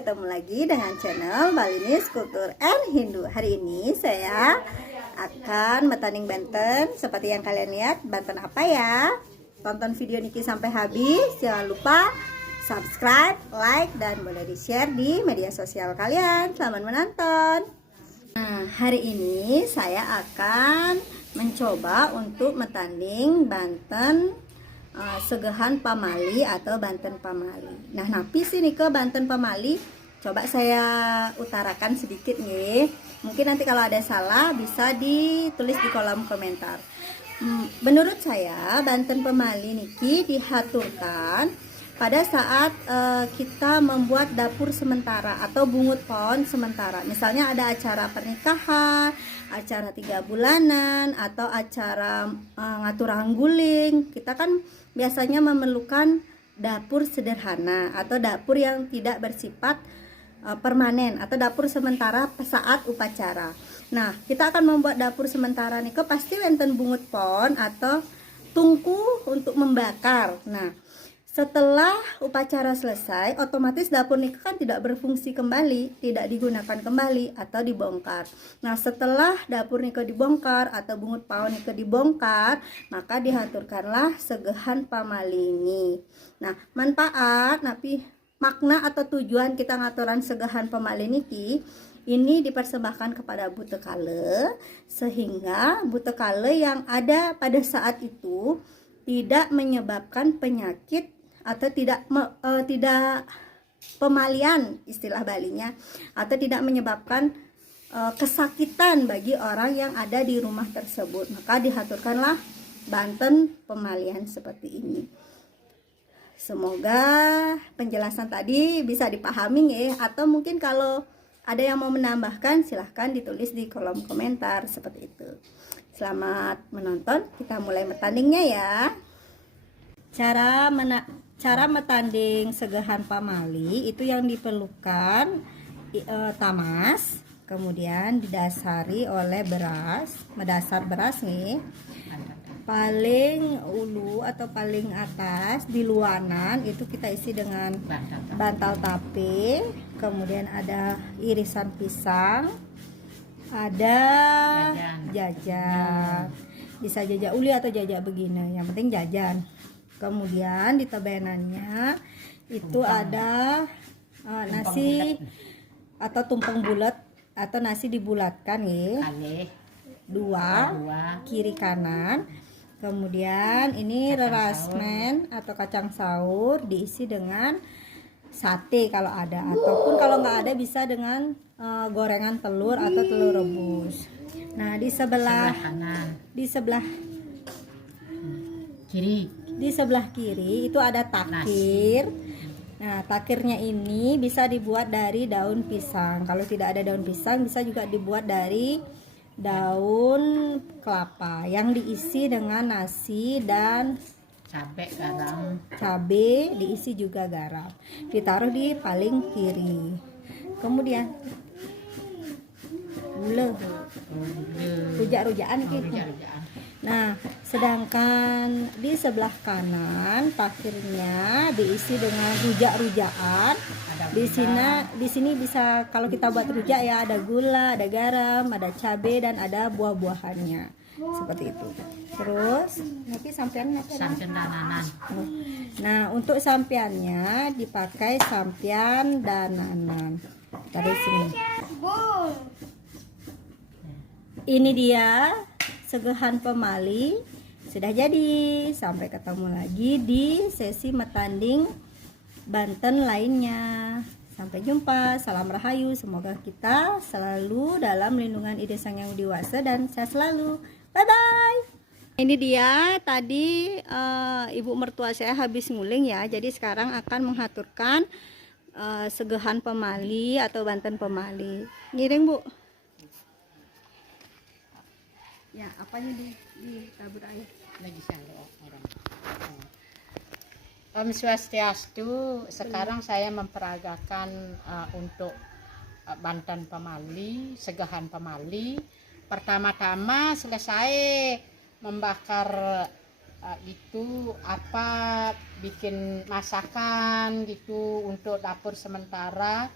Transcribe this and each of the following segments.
ketemu lagi dengan channel Balinese Culture and Hindu. Hari ini saya akan metanding banten. Seperti yang kalian lihat, banten apa ya? Tonton video Niki sampai habis. Jangan lupa subscribe, like, dan boleh di-share di media sosial kalian. Selamat menonton. Nah, hari ini saya akan mencoba untuk metanding banten segehan pamali atau banten pamali. Nah, napi sini ke banten pamali, coba saya utarakan sedikit nih. Mungkin nanti kalau ada salah bisa ditulis di kolom komentar. Menurut saya banten pamali niki dihaturkan pada saat kita membuat dapur sementara atau bungut pohon sementara. Misalnya ada acara pernikahan, acara 3 bulanan, atau acara ngatur guling. Kita kan biasanya memerlukan dapur sederhana atau dapur yang tidak bersifat permanen atau dapur sementara saat upacara. Nah, kita akan membuat dapur sementara nih pasti wonten bungut pohon atau tungku untuk membakar. Nah, setelah upacara selesai, otomatis dapur nikah kan tidak berfungsi kembali, tidak digunakan kembali atau dibongkar. Nah, setelah dapur nikah dibongkar atau bungut pohon nikah dibongkar, maka dihaturkanlah segehan pamali ini. Nah, manfaat, napi makna atau tujuan kita ngaturan segehan pamali niki ini dipersembahkan kepada butekale, sehingga butekale yang ada pada saat itu tidak menyebabkan penyakit atau tidak pemalian istilah Balinya, atau tidak menyebabkan kesakitan bagi orang yang ada di rumah tersebut. Maka dihaturkanlah banten pemalian seperti ini. Semoga penjelasan tadi bisa dipahami ya, atau mungkin kalau ada yang mau menambahkan silahkan ditulis di kolom komentar seperti itu. Selamat menonton, kita mulai metandingnya ya. Cara metanding segehan pamali itu yang diperlukan tamas, kemudian didasari oleh beras, mendasar beras nih. Paling ulu atau paling atas di luanan itu kita isi dengan bantal tape, kemudian ada irisan pisang, ada jajan. Bisa jajak uli atau jajak begini, yang penting jajan. Kemudian di tebenannya itu ada nasi atau tumpeng bulat atau nasi dibulatkan ya. Dua kiri kanan. Kemudian ini rerasmen atau kacang saur diisi dengan sate kalau ada, ataupun kalau nggak ada bisa dengan gorengan telur atau telur rebus. Nah, di sebelah kiri itu ada takir. Nah, takirnya ini bisa dibuat dari daun pisang. Kalau tidak ada daun pisang, bisa juga dibuat dari daun kelapa yang diisi dengan nasi dan cabai diisi juga garam. Ditaruh di paling kiri. Kemudian rujak-rujakan gitu. Nah, sedangkan di sebelah kanan takirnya diisi dengan rujak-rujakan. Di sini bisa kalau kita buat rujak ya, ada gula, ada garam, ada cabai, dan ada buah-buahannya. Seperti itu. Terus nanti sampian dananan. Nah, untuk sampiannya dipakai sampian dananan. Dari sini. Ini dia segehan pamali sudah jadi. Sampai ketemu lagi di sesi metanding banten lainnya. Sampai jumpa, salam rahayu. Semoga kita selalu dalam lindungan Ide Sang Yang Widi dan sehat selalu. Bye bye. Ini dia tadi ibu mertua saya habis nguling ya, jadi sekarang akan menghaturkan segehan pamali atau banten pamali. Ngiring Bu. Ya, apanya di tabur air lagi orang. Om Swastiastu. Sekarang saya memperagakan untuk banten pamali, segehan pamali. Pertama-tama selesai membakar itu bikin masakan gitu untuk dapur sementara.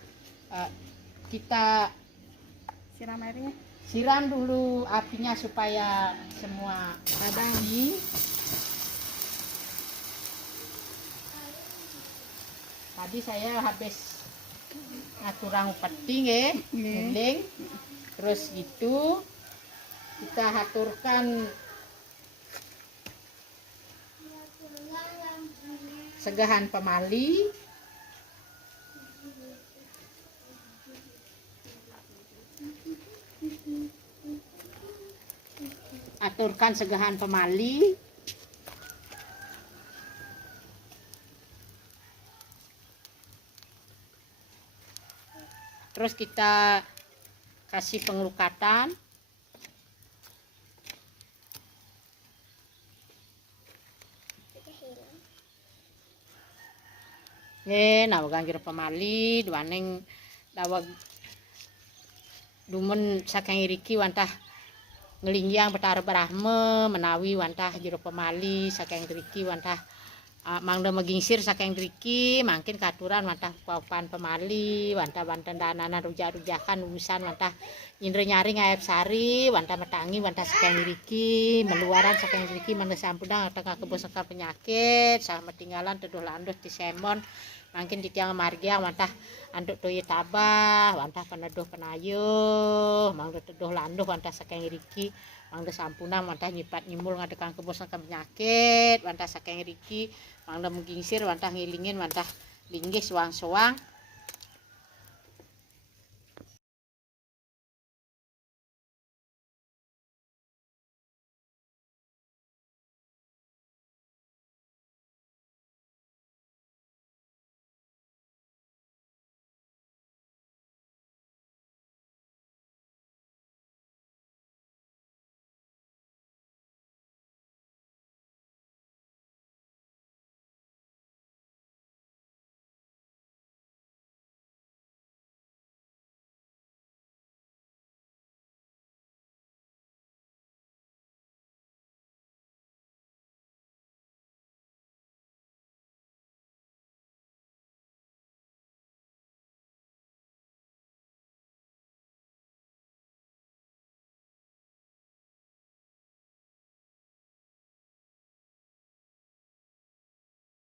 kita Siram airnya. siram dulu apinya supaya semua padam. Tadi saya habis ngaturang peting guling. Terus gitu kita aturkan segahan pemali. Aturkan segahan pemali. Terus kita kasih pengelukatan. Nawagang jero pemali duaneng dawag dumen saking iriki wantah ngelingyang betara berahme menawi wantah jero pemali saking iriki wantah mangda megingsir saking iriki mangkin katuran wantah papan pemali wantah banten dananan rujak-rujakan urusan wantah indre nyaring ayap sari wantah metangi wantah saking iriki meluaran saking iriki mangda sampudang tengah kebos penyakit sama tinggalan teduh landos di semon mungkin di tiang margiang wantah anduk toye tabah wantah peneduh penayuh mangda teduh landuh wantah saking iriki mangda sampuna wantah nyipat nyimul ngadekang kebos penyakit wantah saking iriki mangda menggingsir wantah ngilingin wantah linggih suang-suang